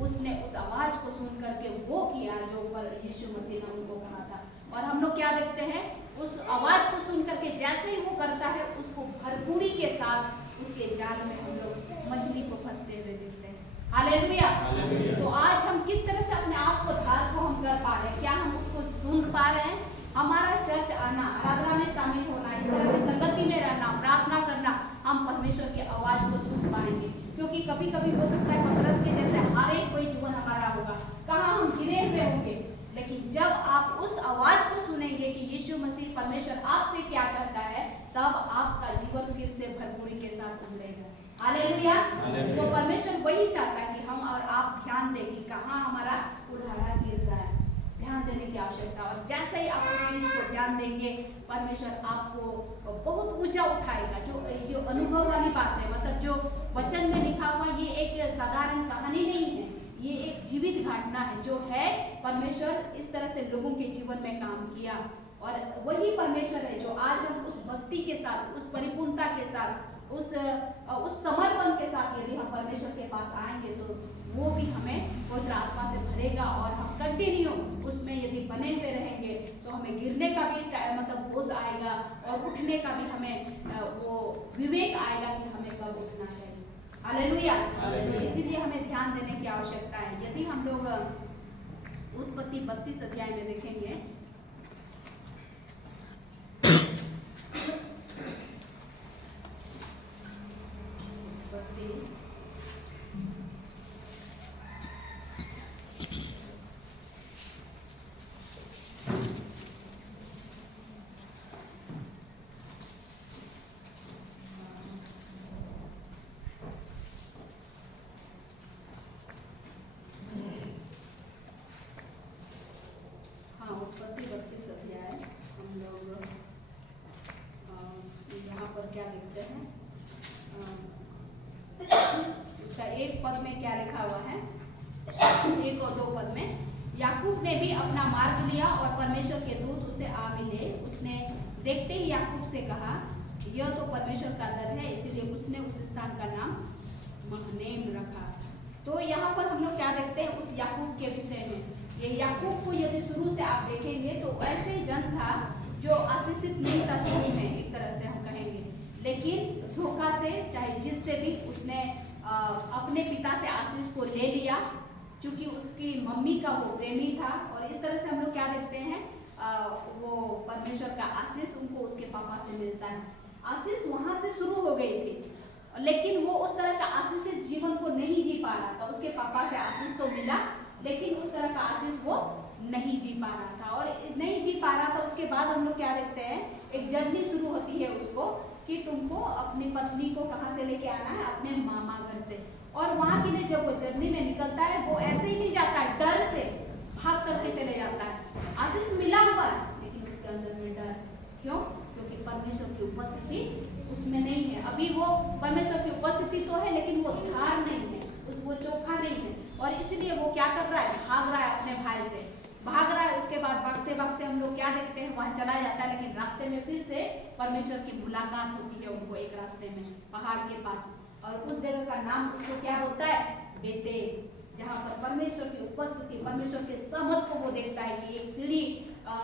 उसने उस आवाज को सुन करके वो किया जो यीशु मसीह ने उनको कहा था। और हम लोग क्या देखते हैं, उस आवाज को सुन करके जैसे ही वो करता है, उसको भरपूरी के साथ उसके जाल में हम लोग मछली को फंसते हुए देखते हैं। हालेलुया। तो आज हम किस तरह से अपने आप को धार को हम कर पा रहे हैं, क्या हम उसको सुन पा रहे हैं? हमारा चर्च आना, आराधना में शामिल होना, इस तरह की संगति में रहना, प्रार्थना करना, हम परमेश्वर की आवाज को सुन पाएंगे। क्योंकि कभी कभी हो सकता है पतरस के जैसे हर एक कोई जीवन हमारा होगा, कहाँ हम गिरे हुए होंगे, लेकिन जब आप उस आवाज को सुनेंगे कि यीशु मसीह परमेश्वर आपसे क्या कहता है, तब आपका जीवन फिर से भरपूरी के साथ उमड़ेगा। हालेलुया। तो परमेश्वर वही चाहता है कि हम और आप ध्यान दें कि कहाँ हमारा कुल्हाड़ा गिर रहा है, ध्यान देने की आवश्यकता। और जैसे ही आप उस चीज को ध्यान देंगे, परमेश्वर आपको बहुत ऊंचा उठाएगा। जो अनुभव वाली बात है, मतलब जो वचन में लिखा हुआ, ये एक साधारण कहानी नहीं है, ये एक जीवित घटना है जो है परमेश्वर इस तरह से लोगों के जीवन में काम किया। और वही परमेश्वर है जो आज हम उस भक्ति के साथ, उस परिपूर्णता के साथ, उस समर्पण के साथ यदि हम परमेश्वर के पास आएंगे तो वो भी हमें पवित्र आत्मा से भरेगा और हम कंटिन्यू उसमें यदि बने हुए रहेंगे तो हमें गिरने का भी मतलब होश आएगा और उठने का भी हमें वो विवेक आएगा कि हमें कब उठना चाहिए। हालेलुया। इसीलिए हमें ध्यान देने की आवश्यकता है। यदि हम लोग उत्पत्ति 32 अध्याय में देखेंगे, उत्पत्ति 32 अध्याय हम लोग यहाँ पर क्या देखते हैं, उसका एक पद में क्या लिखा हुआ है, 1 और 2 पद में, याकूब ने भी अपना मार्ग लिया और परमेश्वर के दूत उसे आ मिले। उसने देखते ही याकूब से कहा, यह तो परमेश्वर का दर है, इसीलिए उसने उस स्थान का नाम महनैम रखा। तो यहाँ पर हम लोग क्या देखते हैं उस याकूब के विषय में। ये याकूब को यदि शुरू से आप देखेंगे तो ऐसे जन था जो आशीषित नहीं था शुरू में, एक तरह से हम कहेंगे, लेकिन धोखा से चाहे जिससे भी उसने अपने पिता से आशीष को ले लिया, क्योंकि उसकी मम्मी का वो प्रेमी था। और इस तरह से हम लोग क्या देखते हैं, वो परमेश्वर का आशीष उनको उसके पापा से मिलता है। आशीष वहां से शुरू हो गई थी, लेकिन वो उस तरह का आशीषित जीवन को नहीं जी पा रहा था। उसके पापा से आशीष तो मिला, लेकिन उस तरह का आशीष वो नहीं जी पा रहा था। और नहीं जी पा रहा था, उसके बाद हम लोग क्या देखते हैं, एक जर्नी शुरू होती है उसको कि तुमको अपनी पत्नी को कहाँ से लेके आना है, अपने मामा घर से। और वहाँ के लिए जब वो जर्नी में निकलता है, वो ऐसे ही नहीं जाता है, डर से भाग करके चले जाता है। आशीष मिला हुआ है, लेकिन उसके अंदर में डर। क्यों? क्योंकि परमेश्वर की उपस्थिति उसमें नहीं है। अभी वो परमेश्वर की उपस्थिति तो है, लेकिन वो धार नहीं है, वो चोखा नहीं है। और इसलिए वो क्या कर रहा है, भाग रहा है अपने भाई से, भाग रहा है। उसके बाद भागते भागते हम लोग क्या देखते हैं, वहां चला जाता है, लेकिन रास्ते में फिर से परमेश्वर की मुलाकात होती है उनको एक रास्ते में पहाड़ के पास। और उस जगह का नाम उसको क्या होता है, बेतेल, जहाँ पर परमेश्वर की उपस्थिति, परमेश्वर के सामर्थ को वो देखता है कि एक सीढ़ी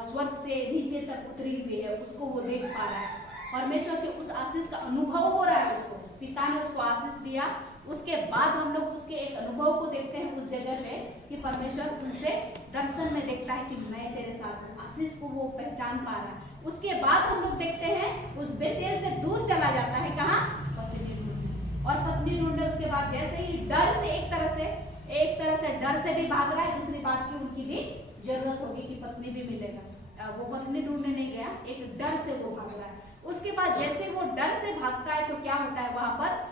स्वर्ग से नीचे तक उतरी हुई है, उसको वो देख पा रहा है। परमेश्वर के उस आशीष का अनुभव हो रहा है उसको, पिता ने उसको आशीष दिया। उसके बाद हम लोग उसके एक अनुभव को देखते हैं उस जगह पे कि परमेश्वर उनसे दर्शन में देखता है कि मैं तेरे साथ हूं, आशीष को वो पहचान पा रहा है। उसके बाद हम लोग देखते हैं उस बेतेल से दूर चला जाता है, कहाँ, पत्नी ढूंढने। और पत्नी ढूंढने उसके बाद जैसे ही डर से एक तरह से डर से भी भाग रहा है। दूसरी बात की उनकी भी जरूरत होगी कि पत्नी भी मिलेगा, वो पत्नी ढूंढने नहीं गया, एक डर से वो भाग रहा है। उसके बाद जैसे वो डर से भागता है तो क्या होता है, वहां पर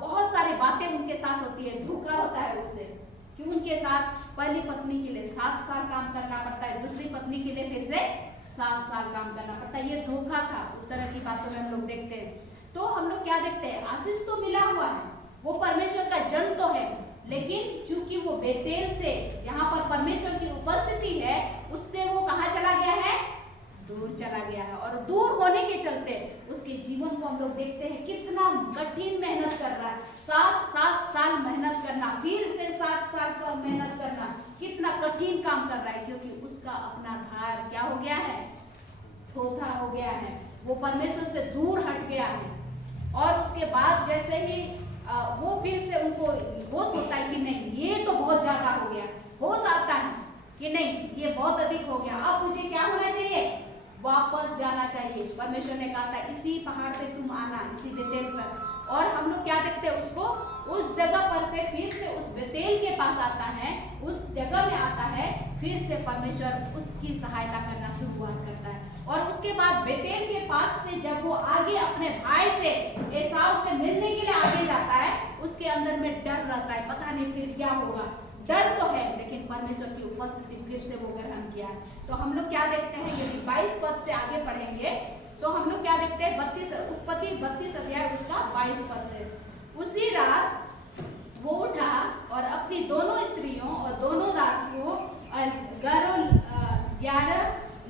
बहुत सारी बातें उनके साथ होती है, धोखा होता है उससे कि उनके साथ पहली पत्नी के लिए 7 साल काम करना पड़ता है, दूसरी पत्नी के लिए फिर से 7 साल काम करना पड़ता है। ये धोखा था। उस तरह की बातों में हम लोग देखते हैं। तो हम लोग क्या देखते हैं, आशीष तो मिला हुआ है, वो परमेश्वर का जन तो है, लेकिन चूंकि वो बेतेल से यहाँ पर परमेश्वर की उपस्थिति है, उससे वो कहाँ चला गया है, दूर चला गया है। और दूर होने के चलते उसके जीवन को हम लोग देखते हैं कितना कठिन मेहनत कर रहा है। 7 साल मेहनत करना, फिर से 7 साल का मेहनत करना, कितना कठिन काम कर रहा है, क्योंकि उसका अपना धार क्या हो गया है, थोथा हो गया है, वो परमेश्वर से दूर हट गया है। और उसके बाद जैसे ही वो फिर से उनको होश होता है कि नहीं, ये तो बहुत ज्यादा हो गया, होश आता है कि नहीं, ये बहुत अधिक हो गया, अब मुझे क्या होना चाहिए, वापस जाना चाहिए। परमेश्वर ने कहा था इसी पहाड़ पे तुम आना, इसी बेतेल पर। और हम लोग क्या देखते हैं, उसको उस जगह पर से फिर से उस बेतेल के पास आता है, उस जगह में आता है, फिर से परमेश्वर उसकी सहायता करना शुरुआत करता है। और उसके बाद बेतेल के पास से जब वो आगे अपने भाई से, एसाव से मिलने के लिए आगे जाता है, उसके अंदर में डर रहता है, पता नहीं फिर क्या होगा। डर तो है, लेकिन परमेश्वर की उपस्थिति फिर से वो ग्रहण किया है। तो हम लोग क्या देखते हैं, यदि 22 पद से आगे पढ़ेंगे तो हम लोग क्या देखते हैं, उत्पत्ति 32 अध्याय उसका 22 पद से, उसी रात वो उठा और अपनी दोनों स्त्रियों और दोनों दासियों और 11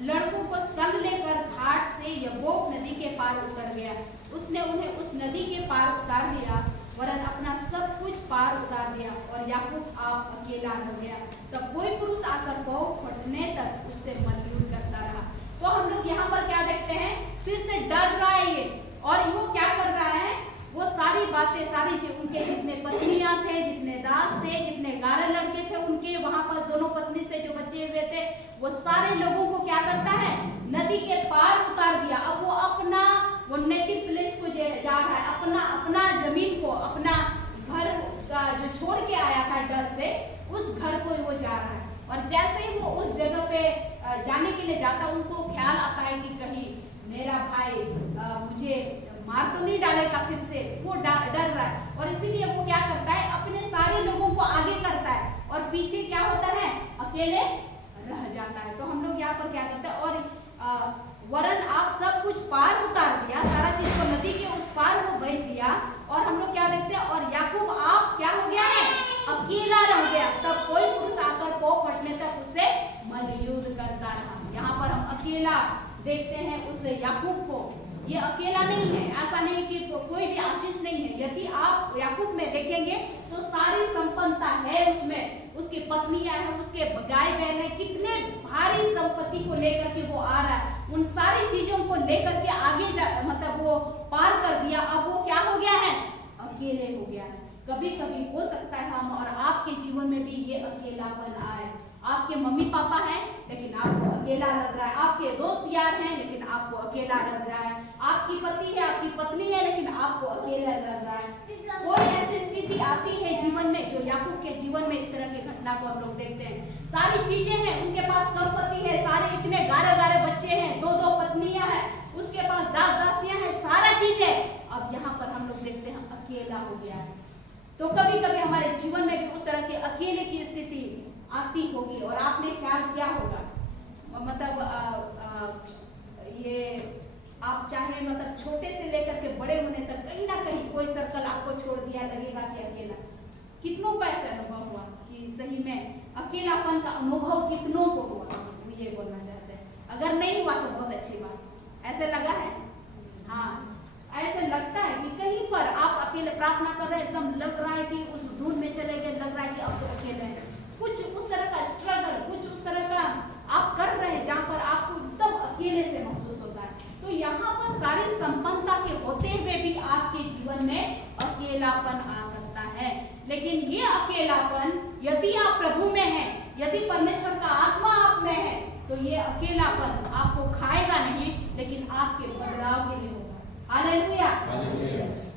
लड़कों को संग लेकर घाट से यब्बोक नदी के पार उतर गया। उसने उन्हें उस नदी उतार दिया, वरन अपना सब कुछ पार उतार दिया और याकूब आप अकेला रह गया। तब कोई पुरुष आकर पाँव फटने तक उससे मलयूल करता रहा। तो हम लोग यहाँ पर क्या देखते हैं, फिर से डर रहा है ये, और वो क्या कर रहा है, वो सारी बातें, सारी उनके जितने पत्नियां थे, जितने दास थे, जितने 11 लड़के थे उनके, वहां पर दोनों पत्नी से जो बचे हुए थे, वो सारे लोगों को क्या करता है, नदी के पार उतार दिया। अब वो अपना वो नेटिव प्लेस को जा रहा है, अपना जमीन को, अपना घर का जो छोड़ के आया था डर से, उस घर को वो जा रहा है। और जैसे ही वो उस जगह पे जाने के लिए जाता, उनको ख्याल आता है कि कहीं मेरा भाई मुझे मार तो नहीं डालेगा फिर से, वो डर रहा है। और इसीलिए वो क्या करता है, अपने सारे लोगों को आगे करता है और पीछे क्या होता है, अकेले रह जाता है। तो हम लोग यहाँ पर क्या करते हैं, और वरन आप सब कुछ पार उतार दिया, सारा चीज को नदी के उस पार वो भेज दिया। और हम लोग क्या देखते हैं, और याकूब आप क्या हो गया है, अकेला रह गया। तब कोई पुरुष आकर पाँव फटने तक उससे मलयुद्ध करता रहा। यहाँ पर हम अकेला देखते हैं उस याकूब को। ये अकेला नहीं है, ऐसा नहीं कि कोई भी आशीष नहीं है। यदि आप याकूब में देखेंगे तो सारी संपन्नता है उसमें, उसकी पत्नियां हैं, उसके गाय बैल है, कितने भारी संपत्ति को लेकर के वो आ रहा है, उन सारी चीजों को लेकर के आगे मतलब वो पार कर दिया। अब वो क्या हो गया है, अकेले हो गया है। कभी कभी हो सकता है हम और आपके जीवन में भी ये अकेलापन आए। आपके मम्मी पापा हैं लेकिन आपको अकेला लग रहा है, आपके दोस्त यार हैं लेकिन आपको अकेला लग रहा है, आपकी पति है, आपकी पत्नी है लेकिन आपको अकेला लग रहा है। कोई ऐसी स्थिति आती है जीवन में, जो याकूब के जीवन में इस तरह की घटना को हम लोग देखते हैं। सारी चीजें हैं, उनके पास संपत्ति है, सारे इतने 11 बच्चे हैं, 2 पत्नियां हैं, उसके पास दासियां हैं, सारा चीज है। अब यहाँ पर हम लोग देखते हैं अकेला हो गया है। तो कभी कभी हमारे जीवन में भी उस तरह की अकेले की स्थिति आती होगी और आपने ख्याल किया होगा, मतलब ये आप चाहे मतलब छोटे से लेकर के बड़े होने तक कहीं ना कहीं कोई सर्कल आपको छोड़ दिया, लगेगा कि अकेला। कितनों का ऐसा अनुभव हुआ कि सही में अकेलापन का अनुभव कितनों को हुआ, वो ये बोलना चाहते हैं। अगर नहीं हुआ तो बहुत अच्छी बात। ऐसे लगा है, हाँ ऐसे लगता है कि कहीं पर आप अकेले प्रार्थना कर रहे हैं, एकदम लग रहा है कि उस धुन में चले गए, लग रहा है कि अब तो अकेले हैं। कुछ उस तरह का स्ट्रगल, कुछ उस तरह का आप कर रहे हैं जहां पर आपको एकदम अकेले से महसूस होता है। तो यहाँ पर सारी संपन्नता के होते हुए भी आपके जीवन में अकेलापन आ सकता है। लेकिन ये अकेलापन यदि आप प्रभु में हैं, यदि परमेश्वर का आत्मा आप में है, तो ये अकेलापन आपको खाएगा नहीं, लेकिन आपके बदलाव के लिए होगा। हालेलुया।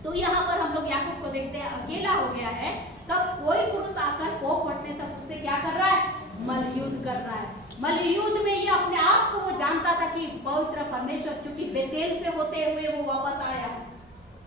तो यहाँ पर हम लोग याकूब को देखते हैं, अकेला हो गया है। तब कोई पुरुष आकर पाँव फटने तक उससे क्या कर रहा है, मलयुद्ध कर रहा है। मलयुद्ध में ये अपने आप को वो जानता था कि पवित्र परमेश्वर, क्योंकि बेतेल से होते हुए वो वापस आया,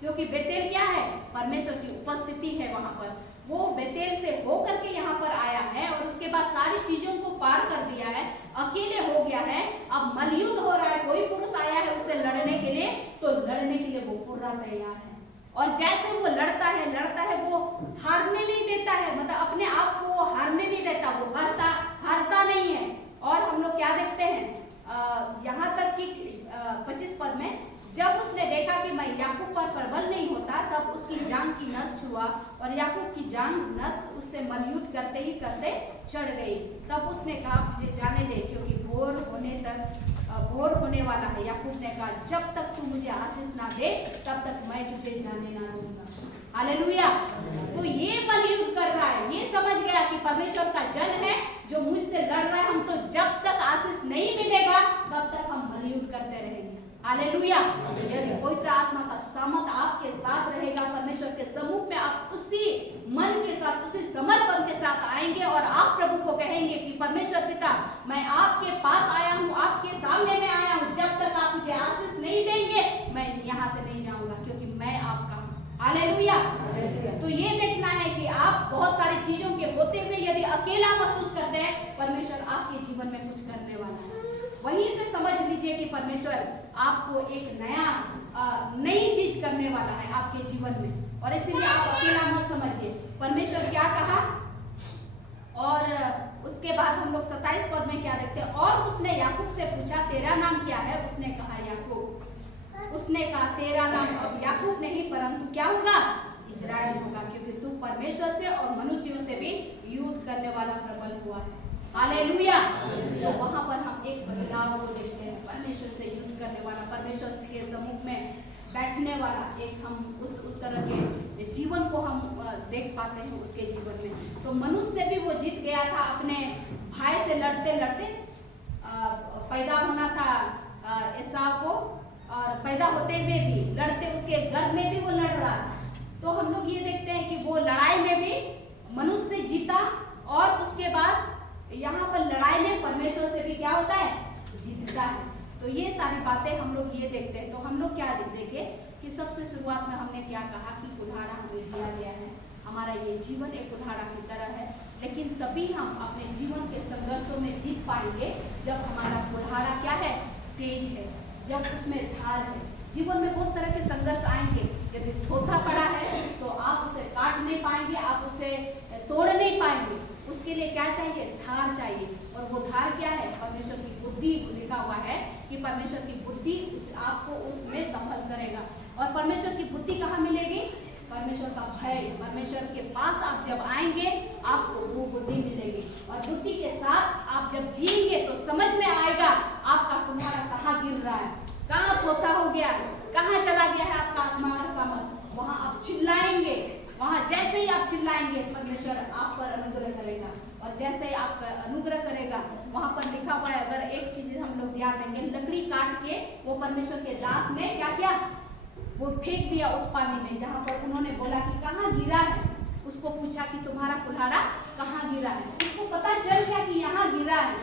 क्योंकि बेतेल क्या है, परमेश्वर की उपस्थिति है वहां पर। वो बेतेल से होकर के यहाँ पर आया है और उसके बाद सारी चीजों को पार कर दिया है, अकेले हो गया है। अब मलयुद्ध हो रहा है, कोई पुरुष आया है उससे लड़ने के लिए, तो लड़ने के लिए वो पूरा तैयार है। और जैसे वो लड़ता है वो हारने नहीं देता है, मतलब अपने आप को वो हारने नहीं देता, वो हारता नहीं है। और हम लोग क्या देखते हैं, यहाँ तक कि 25 पद में, जब उसने देखा कि मैं याकूब पर प्रबल नहीं होता, तब उसकी जांघ की नस छुआ और याकूब की जांघ नस उससे मलयुद्ध करते ही करते चढ़ गई। तब उसने कहा मुझे जाने दे, क्योंकि भोर होने वाला है। याकूब ने कहा जब तक तू मुझे आशीष ना दे तब तक मैं तुझे जाने ना दूंगा। हालेलुया। तो ये मलयुद्ध कर रहा है, ये समझ गया कि परमेश्वर का जन है जो मुझसे लड़ रहा है, हम तो जब तक आशीष नहीं मिलेगा तब तक हम मलयुद्ध करते रहेंगे। हालेलुया। यदि पवित्र आत्मा का सामर्थ आपके साथ रहेगा, परमेश्वर के सम्मुख में आप उसी मन के साथ, उसी समर्पण के साथ आएंगे और आप प्रभु को कहेंगे कि परमेश्वर पिता, मैं आपके पास आया हूँ, आपके सामने में आया हूँ, जब तक आप मुझे आशीष नहीं देंगे मैं यहाँ से नहीं जाऊंगा, क्योंकि मैं आपका हूँ। हालेलुया। तो ये देखना है कि आप बहुत सारी चीजों के होते हुए यदि अकेला महसूस करते हैं, परमेश्वर आपके जीवन में कुछ करने वाला है। वहीं से समझ लीजिए कि परमेश्वर आपको एक नई चीज करने वाला है आपके जीवन में, और इसीलिए आप अकेला मत समझिए। परमेश्वर क्या कहा, और उसके बाद हम लोग 27 पद में क्या देखते हैं, और उसने याकूब से पूछा तेरा नाम क्या है, उसने कहा याकूब। उसने कहा तेरा नाम अब याकूब नहीं परंतु क्या होगा, इजराइल होगा, क्योंकि तू परमेश्वर से और मनुष्यों से भी युद्ध करने वाला प्रबल हुआ है। हालेलुया। तो वहां पर हम एक बदलाव को देखते हैं, परमेश्वर से युद्ध करने वाला, परमेश्वर के सम्मुख में बैठने वाला, एक हम उस तरह के जीवन को हम देख पाते हैं उसके जीवन में। तो मनुष्य से भी वो जीत गया था, अपने भाई से लड़ते लड़ते पैदा होना था एसाव को, और पैदा होते हुए भी लड़ते, उसके गर्भ में भी वो लड़ रहा था। तो हम लोग ये देखते हैं कि वो लड़ाई में भी मनुष्य से जीता, और उसके बाद यहाँ पर लड़ाई में परमेश्वर से भी क्या होता है, जीतता है। तो ये सारी बातें हम लोग ये देखते हैं। तो हम लोग क्या देखें कि सबसे शुरुआत में हमने क्या कहा कि कुल्हाड़ा हमें दिया गया है, हमारा ये जीवन एक कुल्हाड़ा की तरह है, लेकिन तभी हम अपने जीवन के संघर्षों में जीत पाएंगे जब हमारा कुल्हाड़ा क्या है, तेज है, जब उसमें धार है। जीवन में बहुत तरह के संघर्ष आएंगे, यदि थोथा पड़ा है तो आप उसे काट नहीं पाएंगे, आप उसे तोड़ नहीं पाएंगे। उसके लिए क्या चाहिए, धार चाहिए, और वो धार क्या है, परमेश्वर की बुद्धि। लिखा हुआ है कि परमेश्वर की बुद्धि आपको उसमें संभल करेगा। और परमेश्वर की बुद्धि कहाँ मिलेगी, परमेश्वर का भय, परमेश्वर के पास आप जब आएंगे आपको वो बुद्धि मिलेगी, और बुद्धि के साथ आप जब जिएंगे तो समझ में आएगा आपका कुल्हाड़ा कहाँ गिर रहा है, कहाँ थोथा हो गया, कहाँ चला गया है आपका आत्मा का सामर्थ। वहां आप चिल्लाएंगे, वहां जैसे ही आप चिल्लाएंगे परमेश्वर आप पर अनुग्रह करेगा, और जैसे ही आप अनुग्रह करेगा, वहां पर लिखा हुआ है, अगर एक चीज हम लोग ध्यान देंगे, लकड़ी काट के वो परमेश्वर के दास ने क्या किया, वो फेंक दिया उस पानी में, जहां पर उन्होंने बोला कि कहाँ गिरा है। उसको पूछा कि तुम्हारा कुल्हाड़ा कहाँ गिरा है, उसको पता चल गया कि यहाँ गिरा है।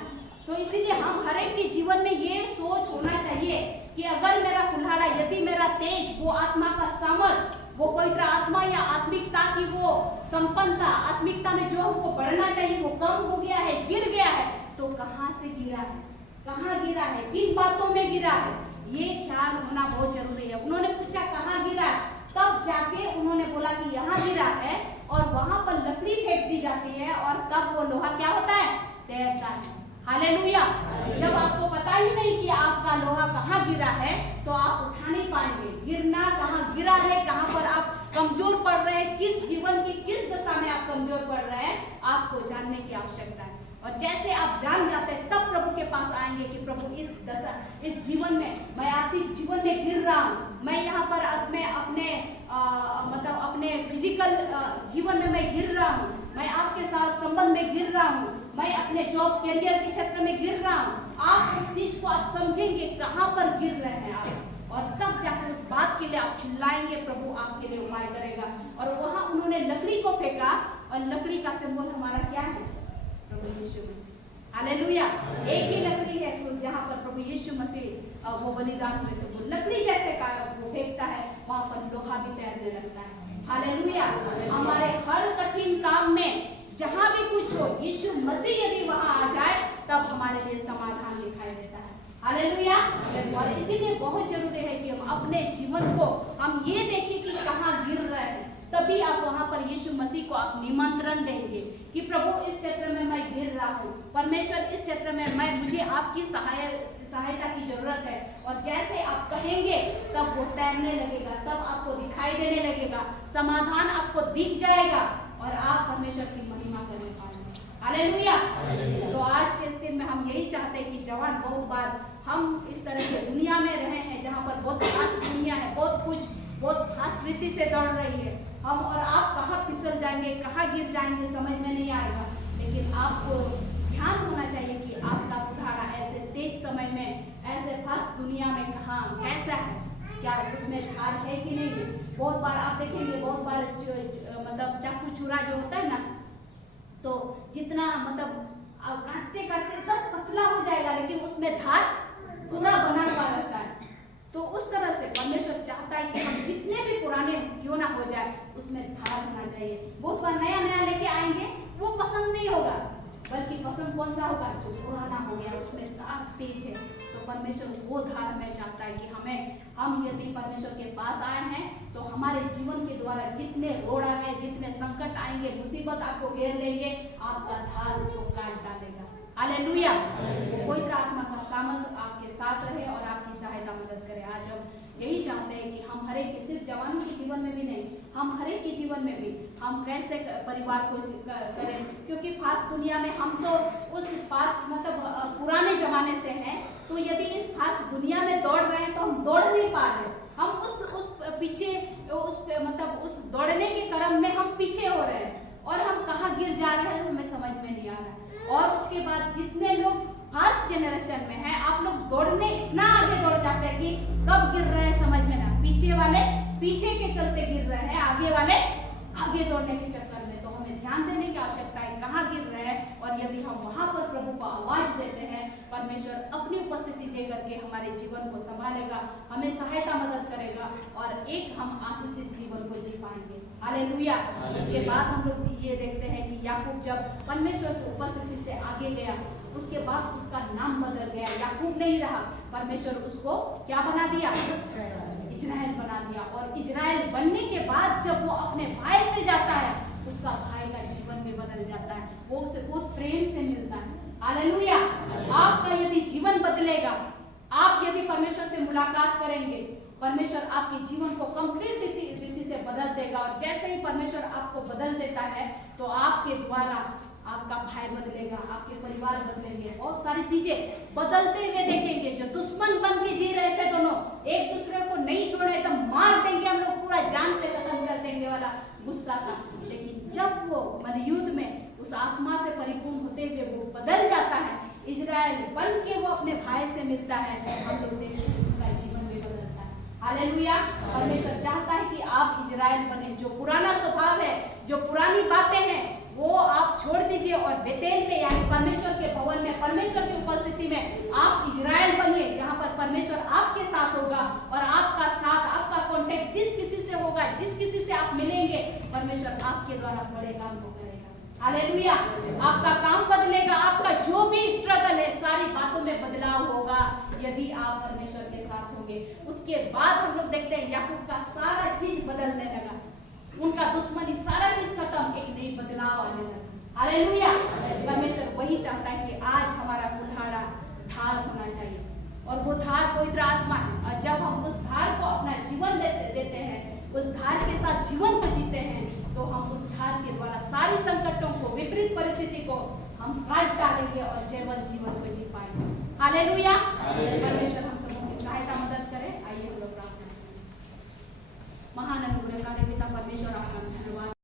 तो इसीलिए हम हर एक के जीवन में ये सोच होना चाहिए कि अगर मेरा कुल्हाड़ा, यदि मेरा तेज, वो आत्मा का सामर्थ, वो पवित्र आत्मा या आत्मिकता की वो संपन्नता, आत्मिकता में जो हमको बढ़ना चाहिए वो कम हो गया है, गिर गया है, तो कहाँ से गिरा है, कहाँ गिरा है, किन बातों में गिरा है, ये ख्याल होना बहुत जरूरी है। उन्होंने पूछा कहाँ गिरा है, तब जाके उन्होंने बोला कि यहाँ गिरा है, और वहां पर लकड़ी फेंक दी जाती है, और तब वो लोहा क्या होता है, तैरता है। हालेलुया। जब आपको पता ही नहीं कि आपका लोहा कहाँ गिरा है तो आप उठा नहीं पाएंगे। गिरना कहाँ गिरा है, कहाँ पर आप कमजोर पड़ रहे हैं, किस जीवन की किस दशा में आप कमजोर पड़ रहे हैं, आपको जानने की आवश्यकता है। और जैसे आप जान जाते हैं तब प्रभु के पास आएंगे कि प्रभु इस दशा, इस जीवन में मैं आर्थिक जीवन में गिर रहा हूँ, मैं यहाँ पर मैं अपने मतलब अपने फिजिकल जीवन में मैं गिर रहा हूँ, मैं आपके साथ संबंध में गिर रहा हूँ, मैं अपने जॉब करियर के क्षेत्र में गिर रहा हूँ। आप उस चीज को आप समझेंगे कहाँ पर गिर रहे हैं आप, और तब जाकर उस बात के लिए आप चिल्लाएंगे, प्रभु आपके लिए उपाय करेगा। और वहां उन्होंने लकड़ी को फेंका, और लकड़ी का सिंबल हमारा क्या है, प्रभु यीशु मसीह। हालेलुया। एक ही लकड़ी है क्रूस, जहाँ पर प्रभु यीशु मसीह वो बलिदान हुए थे, वो लकड़ी जैसे का वो फेंकता है, वहां पर लोहा भी तैरने लगता है। हालेलुया। हमारे हर कठिन काम में जहां भी कुछ हो, यीशु मसीह यदि वहां आ जाए तब हमारे लिए समाधान दिखाई देता है। हालेलुया। और इसीलिए बहुत जरूरी है कि हम अपने जीवन को हम ये देखें कि कहाँ गिर रहे हैं, तभी आप वहां पर यीशु मसीह को आप निमंत्रण देंगे कि प्रभु इस क्षेत्र में मैं गिर रहा हूँ, परमेश्वर इस क्षेत्र में मुझे आपकी सहायता की जरूरत है। और जैसे आप कहेंगे तब वो तैरने लगेगा, तब आपको दिखाई देने लगेगा, समाधान आपको दिख जाएगा, और आप परमेश्वर की महिमा करने पाएंगे। हालेलुया। तो आज के इस दिन में हम यही चाहते हैं कि जवान, बहुत बार हम इस तरह की दुनिया में रहे हैं जहाँ पर बहुत फास्ट दुनिया है, बहुत कुछ बहुत फास्ट रीति से दौड़ रही है, हम और आप कहाँ फिसल जाएंगे, कहाँ गिर जाएंगे समझ में नहीं आएगा। लेकिन आपको ध्यान होना चाहिए कि आपका कुल्हाड़ा ऐसे तेज समय में, ऐसे फास्ट दुनिया में कहाँ कैसा है, क्या उसमें धार है कि नहीं है। बहुत बार आप देखेंगे, बहुत बार मतलब चाकू छुरा जो होता है ना, तो जितना मतलब काटते काटते एकदम पतला हो जाएगा, लेकिन उसमें धार पूरा बना हुआ रहता है। तो उस तरह से परमेश्वर चाहता है कि हम जितने भी पुराने क्यों ना हो जाए, उसमें धार होना चाहिए। बहुत बार नया नया लेके आएंगे, वो पसंद नहीं होगा, बल्कि पसंद कौन सा होगा, जो पुराना हो गया, उसमें धार तेज है। तो परमेश्वर वो धार में चाहता है कि हम यदि परमेश्वर के पास आए हैं तो हमारे जीवन के द्वारा जितने रोड़ा है, जितने संकट आएंगे, मुसीबत आपको घेर लेंगे, आपका धार उसको काट डालेगा। हालेलुया। पवित्र आत्मा का सामर्थ आपके साथ रहे और आपकी सहायता मदद करे। आज हम यही चाहते हैं कि हम हर एक के, सिर्फ जवानों के जीवन में भी नहीं, हम हर एक के जीवन में भी हम कैसे परिवार को करें, क्योंकि फास्ट दुनिया में हम तो उस फास्ट मतलब पुराने जमाने से हैं, तो यदि इस फास्ट दुनिया में दौड़ रहे हैं तो हम दौड़ नहीं पा रहे, हम उस पीछे उस मतलब उस दौड़ने के क्रम में हम पीछे हो रहे हैं और हम कहाँ गिर जा रहे हैं हमें समझ में नहीं आ रहा है। और उसके बाद जितने लोग फास्ट जनरेशन में हैं, आप लोग दौड़ने इतना आगे दौड़ जाते हैं कि कब गिर रहे हैं समझ में ना, पीछे वाले पीछे के चलते गिर रहे हैं, आगे वाले आगे दौड़ने के चक्कर में। तो हमें ध्यान देने की आवश्यकता है कहाँ गिर रहे हैं, और यदि हम वहां पर प्रभु को आवाज देते हैं, परमेश्वर अपनी उपस्थिति दे करके हमारे जीवन को संभालेगा, हमें सहायता मदद करेगा और एक हम आशीषित जीवन को जी पाएंगे। हालेलुया। उसके बाद हम लोग ये देखते हैं कि याकूब जब परमेश्वर की उपस्थिति से आगे गया, उसके बाद उसका नाम बदल गया, याकूब नहीं रहा, परमेश्वर उसको क्या बना दिया, इजराइल बना दिया। और इजराइल बनने के बाद जब वो अपने भाई से जाता है, उसका भाई का जीवन भी बदल जाता है, वो उसे बहुत प्रेम से मिलता है। हालेलुया। आपका यदि जीवन बदलेगा, आप यदि परमेश्वर से मुलाकात करेंगे, परमेश्वर आपके जीवन को कंप्लीट रीति से बदल देगा। और जैसे ही परमेश्वर आपको बदल देता है, तो आपके द्वारा आपका भाई बदलेगा, आपके परिवार बदलेंगे, बहुत सारी चीजें बदलते हुए देखेंगे। जो दुश्मन बन के जी रहे थे दोनों, एक दूसरे को नहीं छोड़े, तो मार देंगे हम लोग, पूरा जान से खत्म कर देंगे वाला गुस्सा था, लेकिन जब वो युद्ध में उस आत्मा से परिपूर्ण होते हुए वो बदल जाता है, इजराइल बन के वो अपने भाई से मिलता है, हम लोग देखते हैं उनका जीवन भी बदलता है। हालेलुया। परमेश्वर चाहता है कि आप इजराइल बने। जो पुराना स्वभाव है, जो पुरानी बातें हैं, वो आप छोड़ दीजिए और बेतेल में यानी परमेश्वर के भवन में, परमेश्वर की उपस्थिति में आप इजराइल बनिए, जहां पर परमेश्वर आपके साथ होगा और आपका साथ, आपका कांटेक्ट जिस किसी से होगा, जिस किसी से आप मिलेंगे, परमेश्वर आपके द्वारा बड़े काम को करेगा। हालेलुया। आपका काम बदलेगा, आपका जो भी स्ट्रगल है, सारी बातों में बदलाव होगा यदि आप परमेश्वर के साथ होंगे। उसके बाद हम लोग देखते हैं याकूब का सारा चीज बदलने लगा, उनका दुश्मनी सारा चीज खत्म, एक नई बदलाव आने लगा। हालेलुया। परमेश्वर वही चाहता है कि आज हमारा कुल्हाड़ा धार होना चाहिए, और वो धार पवित्र आत्मा है। और जब हम उस धार को अपना जीवन देते हैं, उस धार के साथ जीवन को जीते हैं, तो हम उस धार के द्वारा सारी संकटों को, विपरीत परिस्थिति को हम काट डालेंगे और जयवंत जीवन को जी पाएंगे। हालेलुया। परमेश्वर हम सबों की सहायता मदद करे। आइए हम लोग प्रार्थना करें। महान अनुग्रहकारी पिता परमेश्वर, आपका